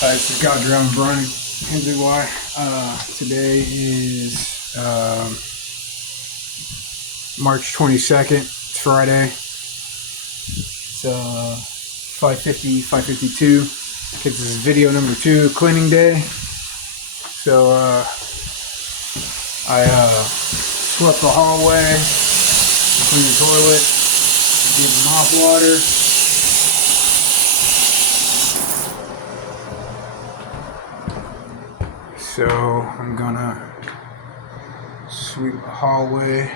This is God Drum Brian NZY. Today is March 22nd. It's Friday. It's 5:52. This is video number 2, cleaning day. So I swept the hallway, cleaned the toilet, did mop water. So I'm gonna sweep the hallway.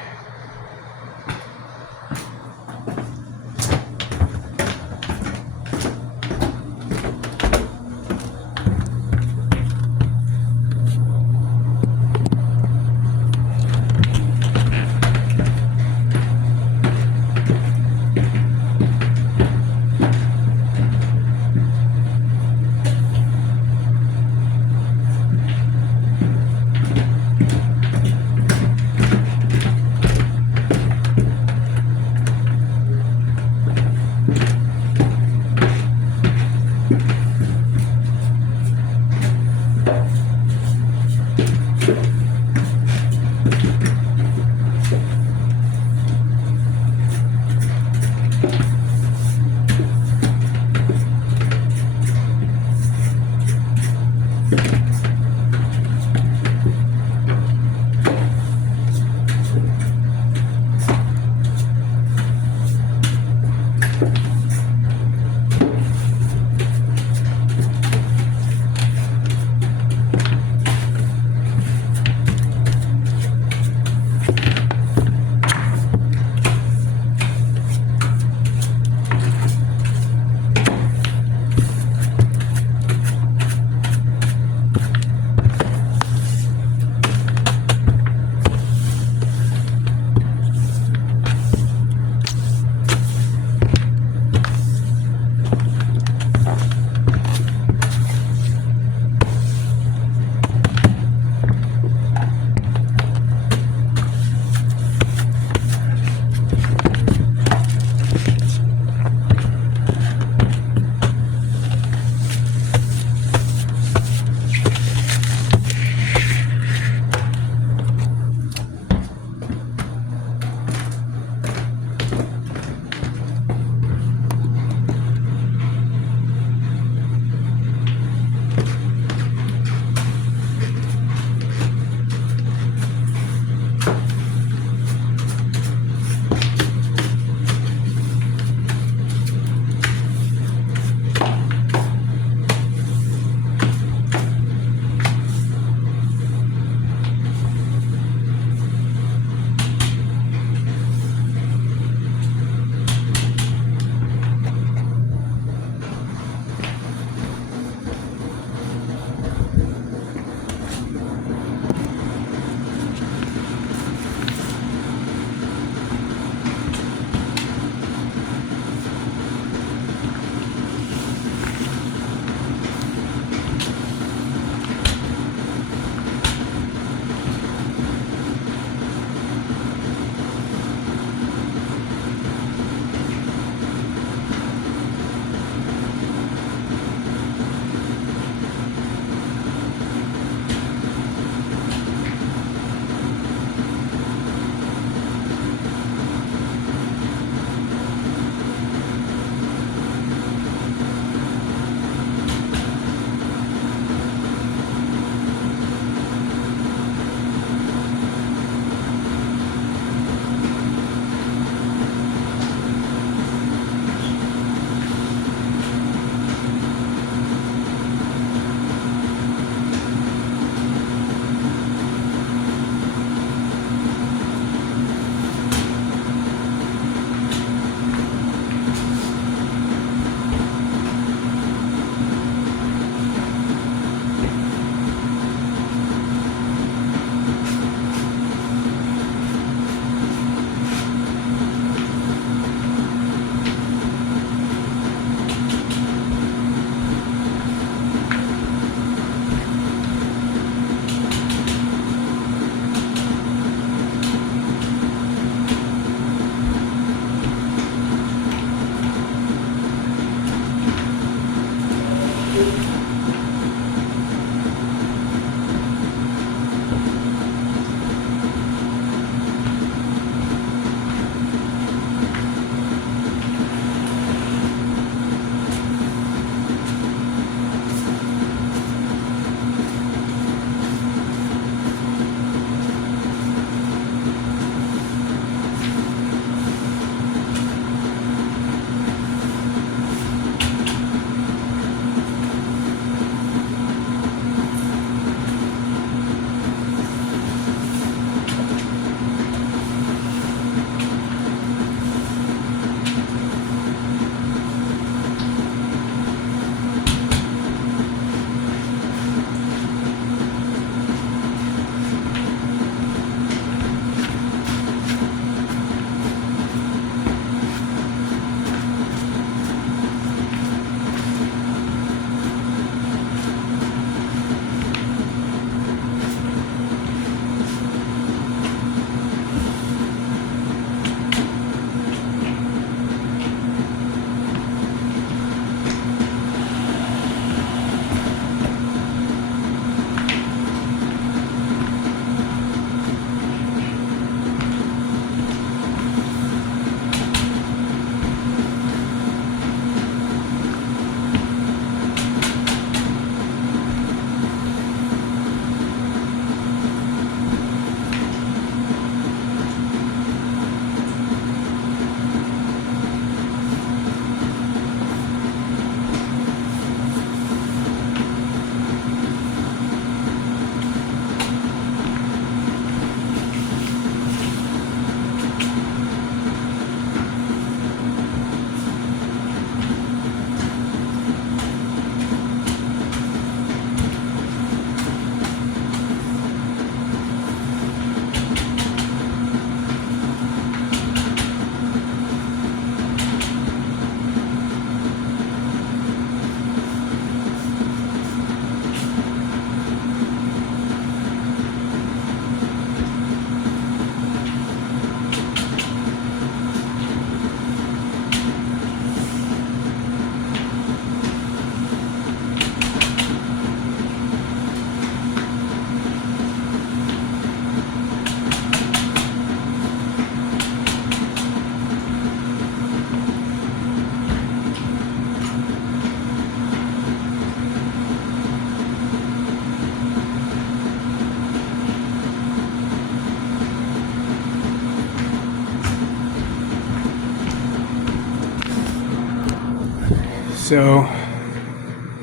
So,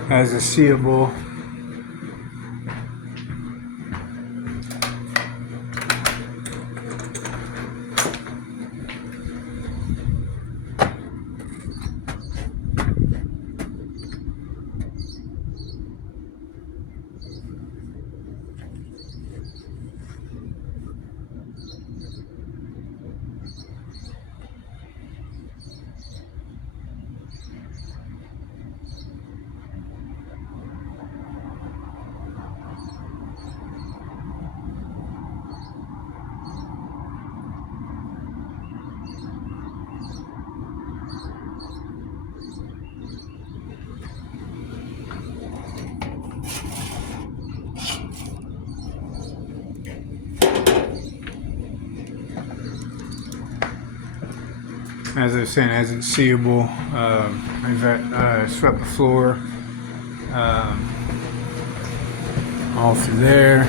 as a seeable, as I was saying, as it's seeable, I've swept the floor all through there.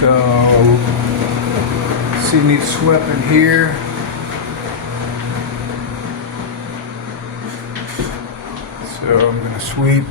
So, see, needs swept in here. So I'm gonna sweep.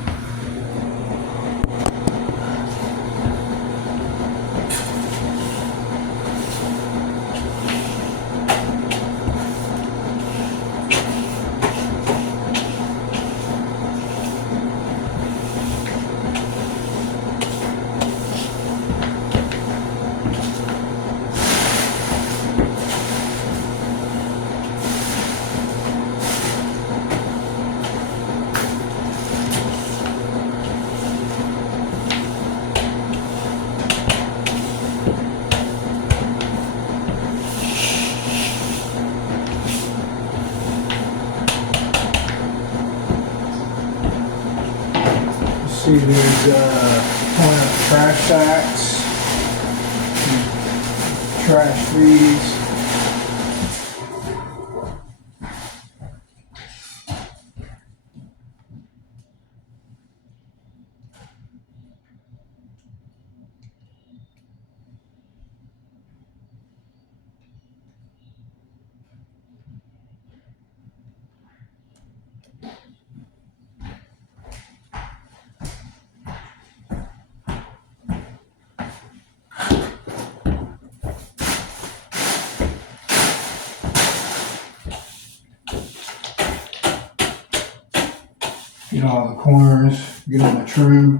See, there's pulling up trash sacks, trash fees. Get all the corners, get them the trim.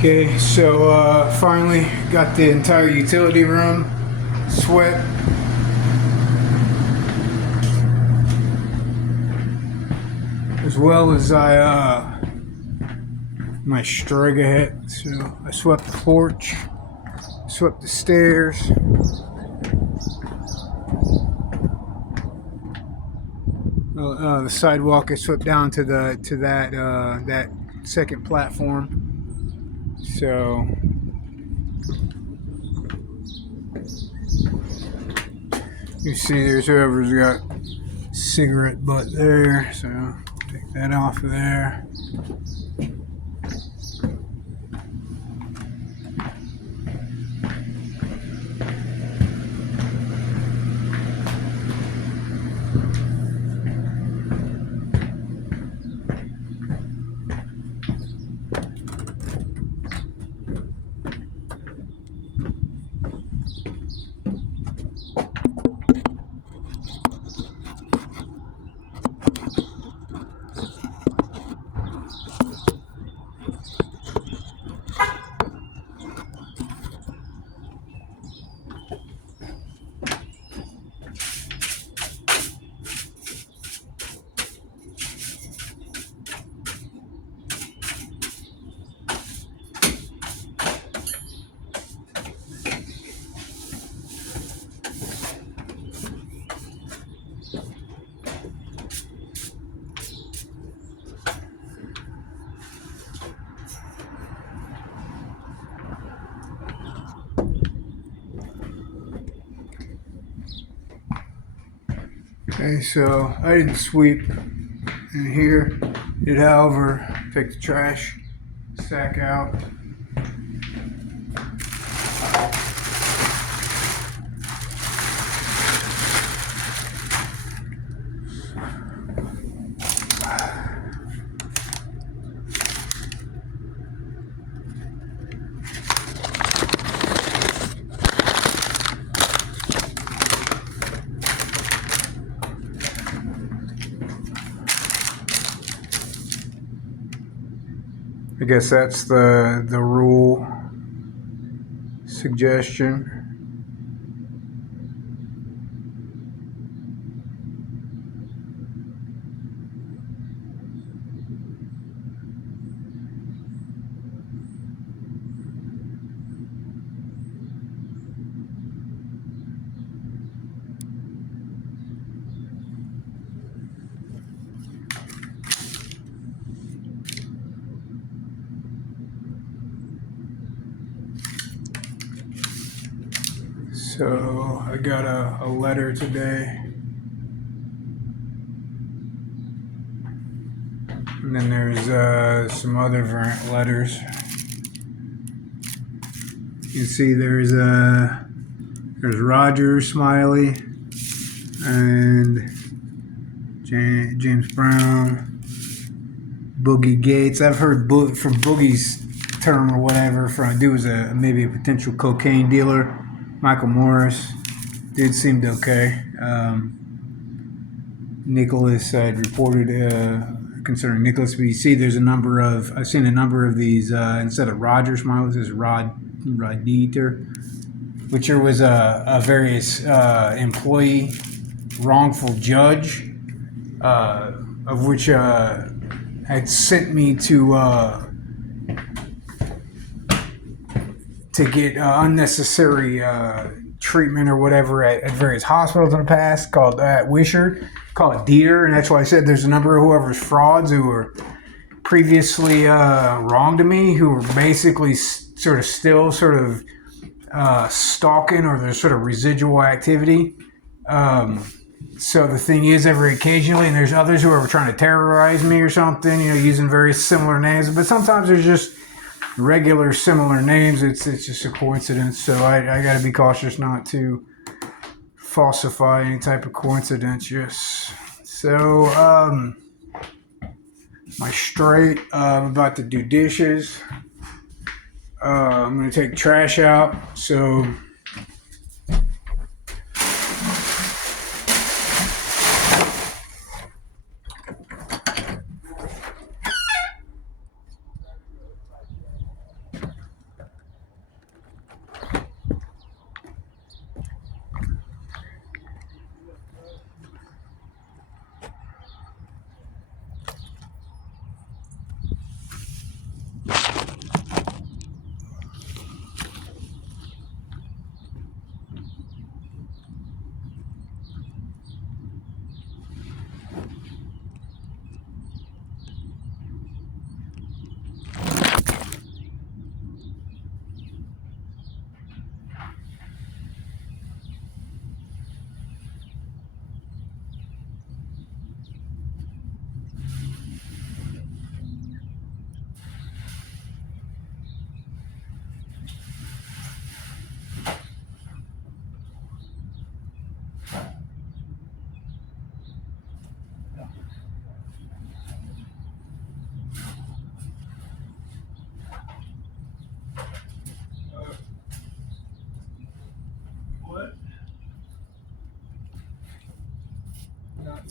Okay, so finally got the entire utility room swept. As well as my Strega hit. So I swept the porch, swept the stairs. The sidewalk I swept down to that second platform. So you see there's whoever's got cigarette butt there, so take that off of there. Okay, so I didn't sweep in here. Did, however, take the trash sack out. I guess that's the rule suggestion. So I got a letter today, and then there's some other variant letters. You can see there's Roger Smiley and James Brown, Boogie Gates. I've heard from Boogie's term or whatever, from dude was maybe a potential cocaine dealer. Michael Morris, dude seemed okay. Nicholas, I'd reported concerning Nicholas, but you see I've seen a number of these, instead of Roger Smiley, this is Rod Dieter, which there was a various employee wrongful judge, of which had sent me to get unnecessary treatment or whatever at various hospitals in the past, called at Wishart, called Dieter, and that's why I said there's a number of whoever's frauds who were previously wrong to me, who were basically still stalking, or there's sort of residual activity. So the thing is, every occasionally, and there's others who are trying to terrorize me or something, using very similar names, but sometimes there's just regular similar names. It's just a coincidence, so I got to be cautious not to falsify any type of coincidence. Yes. So my straight, I'm about to do dishes. I'm going to take trash out. So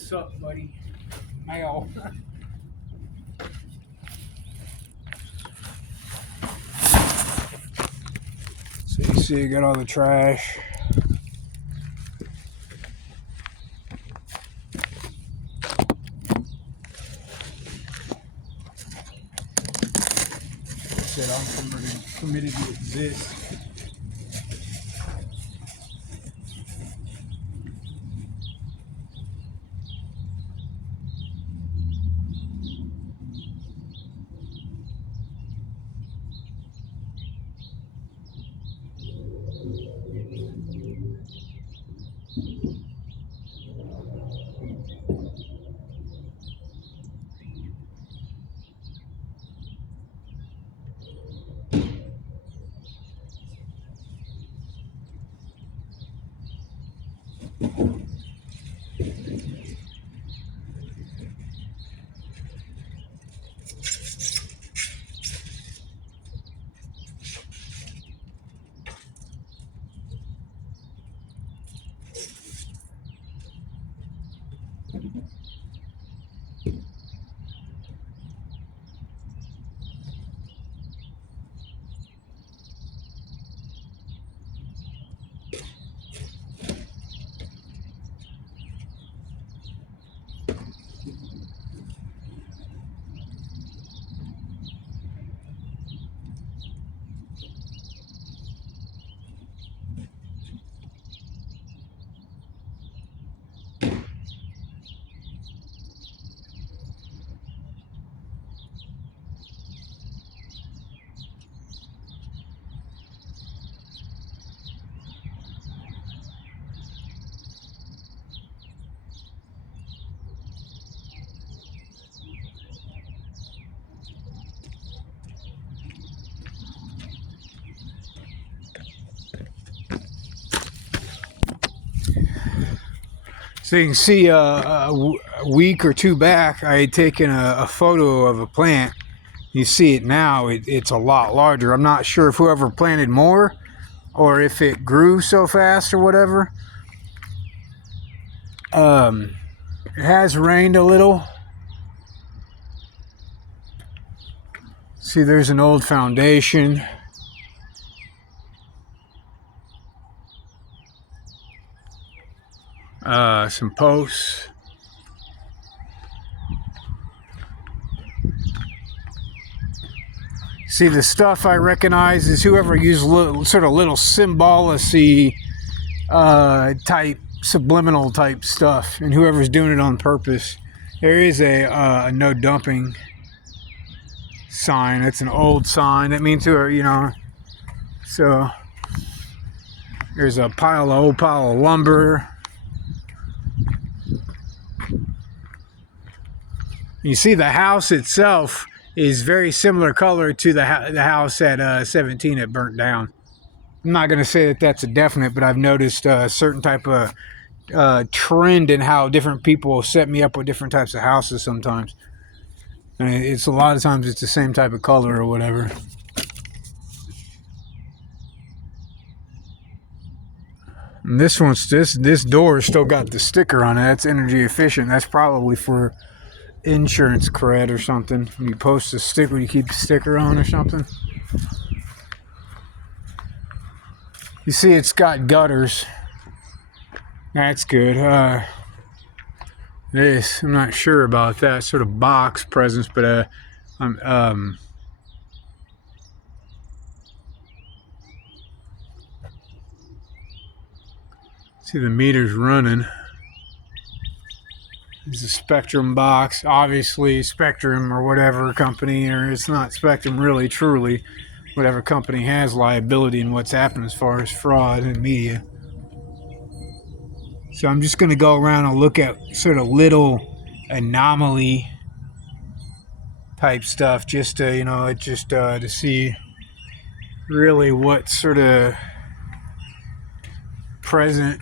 What's up, buddy? Mail. So you see, you got all the trash. Said I'm permitted to exist. So you can see a week or two back, I had taken a photo of a plant. You see it now, it's a lot larger. I'm not sure if whoever planted more or if it grew so fast or whatever. It has rained a little. See, there's an old foundation. Some posts. See, the stuff I recognize is whoever used sort of little symbolic-y type, subliminal type stuff, and whoever's doing it on purpose. There is a no dumping sign. It's an old sign. That means so there's a old pile of lumber. You see the house itself is very similar color to the house at 17 that burnt down. I'm not going to say that that's a definite, but I've noticed a certain type of trend in how different people set me up with different types of houses sometimes. And it's a lot of times it's the same type of color or whatever. And this door still got the sticker on it. That's energy efficient. That's probably for insurance cred or something. When you post a sticker, you keep the sticker on or something. You see, it's got gutters. That's good. This, I'm not sure about that sort of box presence, but see the meter's running. It's a Spectrum box, obviously Spectrum or whatever company, or it's not Spectrum really, truly. Whatever company has liability in what's happened as far as fraud in media. So I'm just going to go around and look at sort of little anomaly type stuff, just to, to see really what's sort of present.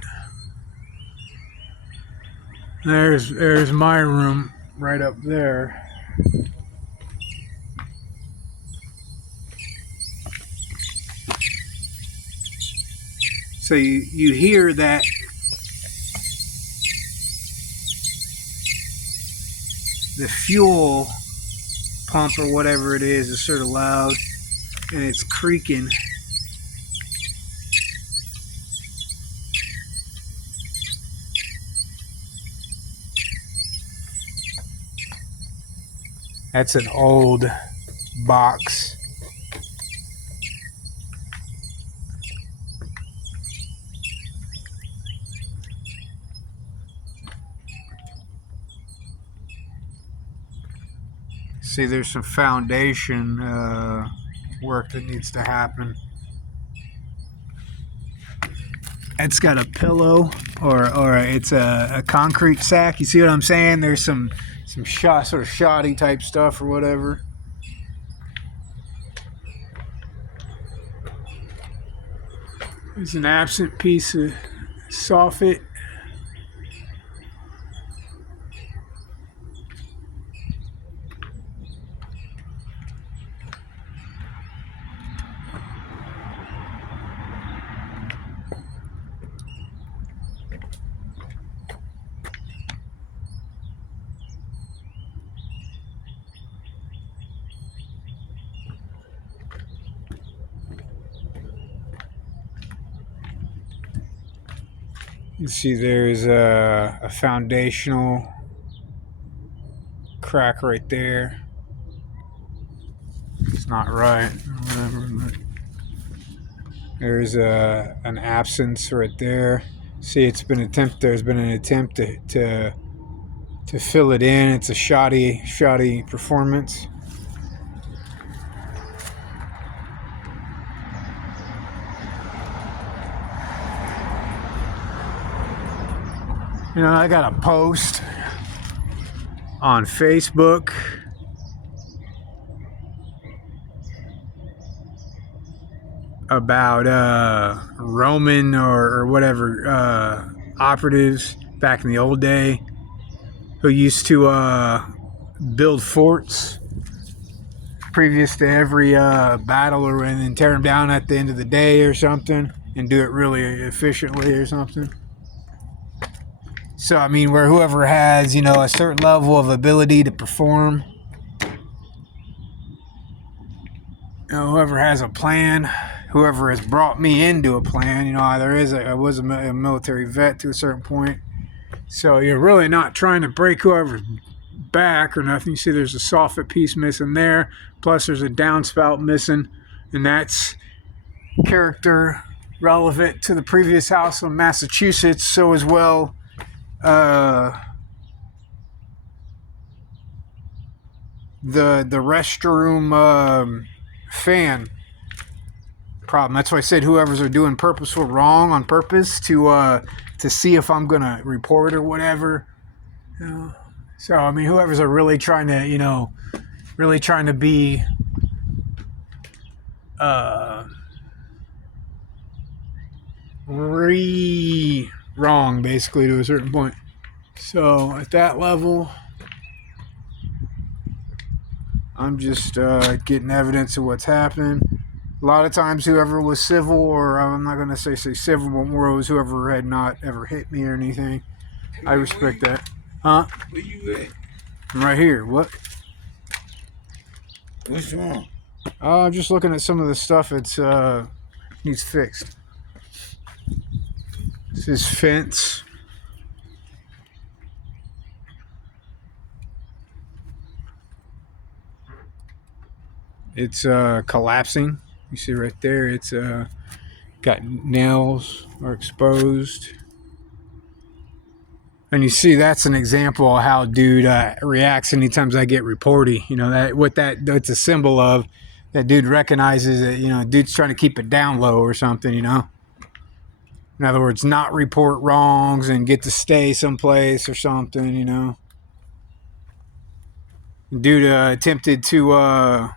There's my room right up there. So you hear that the fuel pump or whatever it is sort of loud, and it's creaking. That's an old box. See, there's some foundation work that needs to happen. It's got a pillow, or it's a concrete sack. You see what I'm saying? There's some sort of shoddy type stuff or whatever. There's an absent piece of soffit. You see there's a foundational crack right there. It's not right or whatever, but there's an absence right there. See, there's been an attempt to fill it in. It's a shoddy performance. You know, I got a post on Facebook about Roman or whatever operatives back in the old day who used to build forts previous to every battle, or and then tear them down at the end of the day or something, and do it really efficiently or something. So, I mean, where whoever has, you know, a certain level of ability to perform, you know, whoever has a plan, whoever has brought me into a plan, you know, I was a military vet to a certain point. So you're really not trying to break whoever's back or nothing. You see there's a soffit piece missing there, plus there's a downspout missing, and that's character relevant to the previous house in Massachusetts. So as well, the restroom fan problem. That's why I said whoever's are doing purposeful wrong on purpose to see if I'm gonna report or whatever. You know? So I mean, whoever's are really trying to, you know, really trying to be wrong, basically, to a certain point. So at that level, I'm just getting evidence of what's happening. A lot of times, whoever was civil, or I'm not going to say civil, but more was whoever had not ever hit me or anything. I respect that. Huh? Where you at? I'm right here. What? What's wrong? I'm just looking at some of the stuff that's needs fixed. This is fence. It's collapsing. You see right there, it's got nails are exposed. And you see that's an example of how dude reacts anytime I get reporty. You know, that's a symbol of that dude recognizes that, you know, dude's trying to keep it down low or something, you know. In other words, not report wrongs and get to stay someplace or something, you know. Dude attempted to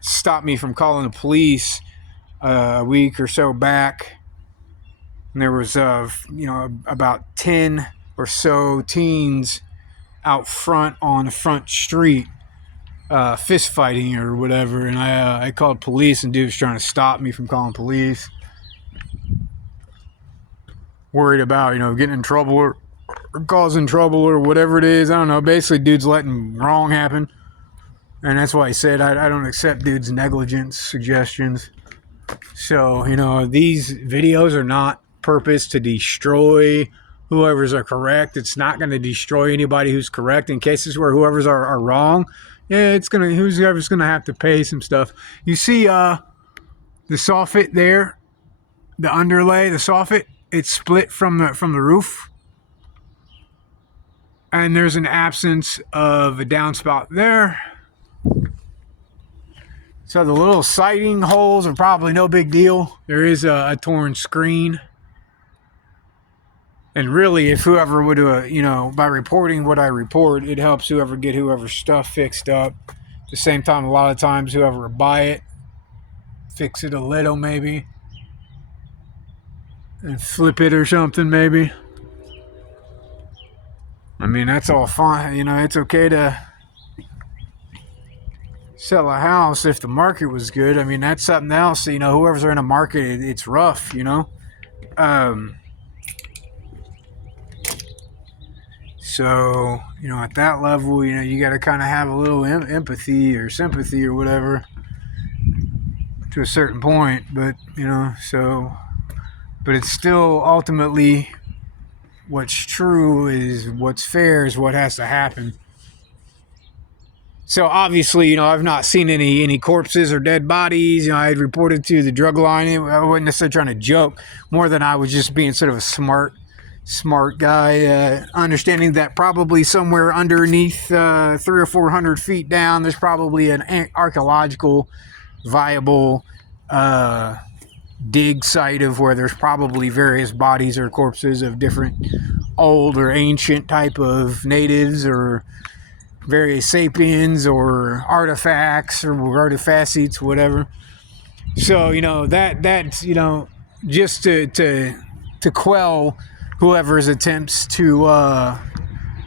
stop me from calling the police a week or so back. And there was, you know, about 10 or so teens out front on the front street fist fighting or whatever. And I called police, and dude was trying to stop me from calling police. Worried about, you know, getting in trouble or causing trouble or whatever it is. I don't know. Basically, dude's letting wrong happen. And that's why I said I don't accept dude's negligence suggestions. So, these videos are not purposed to destroy whoever's are correct. It's not going to destroy anybody who's correct. In cases where whoever's are wrong, yeah, it's going to, whoever's going to have to pay some stuff. You see the soffit there, the underlay, the soffit, it's split from the roof. And there's an absence of a downspout there. So the little siding holes are probably no big deal. There is a torn screen. And really, if whoever would, by reporting what I report, it helps whoever get whoever's stuff fixed up. At the same time, a lot of times, whoever would buy it, fix it a little maybe. And flip it or something maybe. I mean, that's all fine. It's okay to sell a house if the market was good. I mean, that's something else. Whoever's in a market, it's rough, So, at that level, you got to kind of have a little empathy or sympathy or whatever to a certain point. But, but it's still ultimately what's true is what's fair is what has to happen. So obviously, I've not seen any corpses or dead bodies. I had reported to the drug line. I wasn't necessarily trying to joke, more than I was just being sort of a smart guy, understanding that probably somewhere underneath 300 or 400 feet down, there's probably an archaeological viable dig site of where there's probably various bodies or corpses of different old or ancient type of natives or various sapiens or artifacts or artifacts, whatever. So, that's, just to quell whoever's attempts to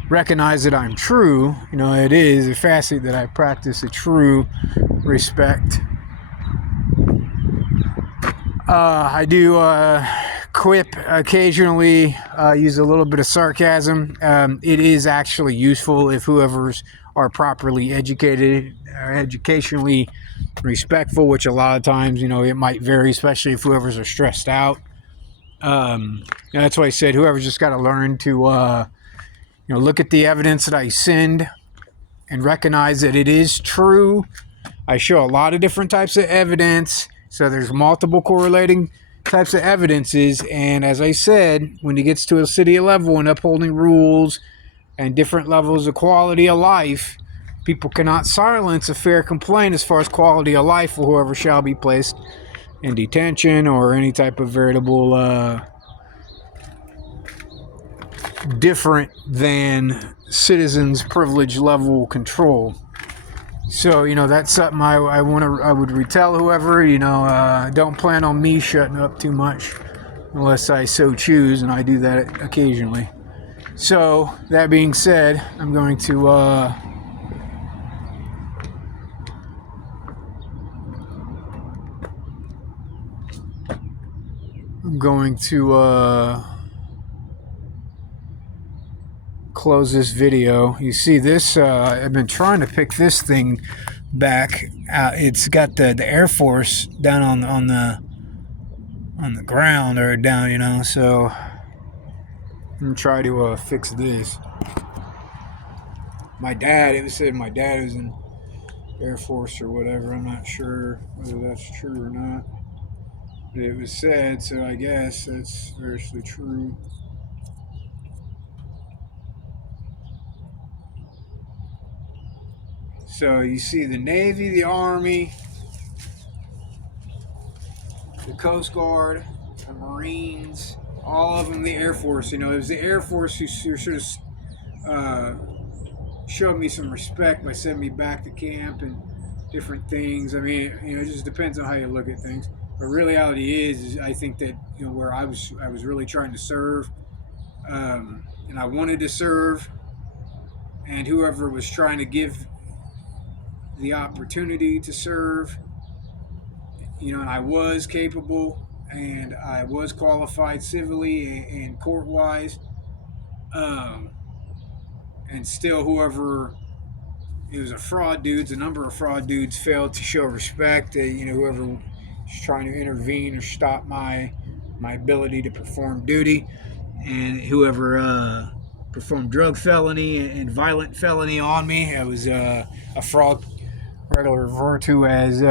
recognize that I'm true. It is a facet that I practice a true respect. I do quip occasionally, use a little bit of sarcasm. It is actually useful if whoever's are properly educated, educationally respectful, which a lot of times, it might vary, especially if whoever's are stressed out. That's why I said whoever's just got to learn to, look at the evidence that I send and recognize that it is true. I show a lot of different types of evidence. So there's multiple correlating types of evidences, and as I said, when it gets to a city level and upholding rules and different levels of quality of life, people cannot silence a fair complaint as far as quality of life for whoever shall be placed in detention or any type of veritable different than citizens' privilege level control. So, that's something I would retell whoever, don't plan on me shutting up too much unless I so choose, and I do that occasionally. So, that being said, I'm going to close this video. You see this, I've been trying to pick this thing back. It's got the Air Force down on the ground or down, so I'm gonna try to fix this. It said my dad was in Air Force or whatever. I'm not sure whether that's true or not, but it was said, so I guess that's virtually true. So you see the Navy, the Army, the Coast Guard, the Marines, all of them, the Air Force. It was the Air Force who sort of showed me some respect by sending me back to camp and different things. I mean, it just depends on how you look at things. But reality is I think that, where I was really trying to serve, and I wanted to serve, and whoever was trying to give the opportunity to serve, and I was capable and I was qualified civilly and court-wise, And still, whoever it was a fraud dudes, a number of fraud dudes failed to show respect. Whoever was trying to intervene or stop my ability to perform duty, and whoever performed drug felony and violent felony on me, it was a fraud regularly referred to as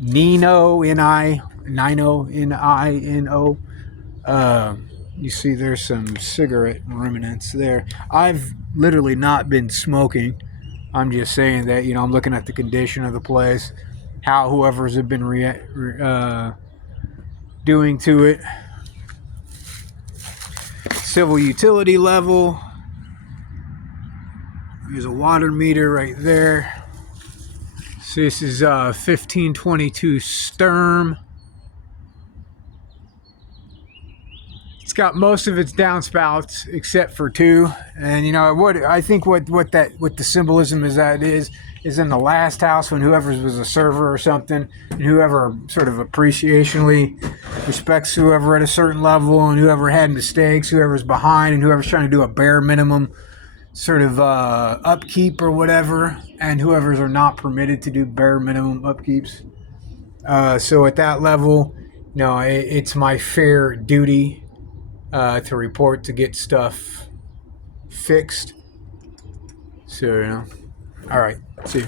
Nino, Nino, Nino. You see, there's some cigarette remnants there. I've literally not been smoking. I'm just saying that, I'm looking at the condition of the place, how whoever's have been doing to it. Civil utility level. There's a water meter right there. So this is 1522 Sturm. It's got most of its downspouts except for two, and I think what the symbolism is that is in the last house when whoever was a server or something, and whoever sort of appreciationally respects whoever at a certain level, and whoever had mistakes, whoever's behind, and whoever's trying to do a bare minimum sort of upkeep or whatever, and whoever's are not permitted to do bare minimum upkeeps. So at that level, it's my fair duty to report to get stuff fixed. So, all right, see you.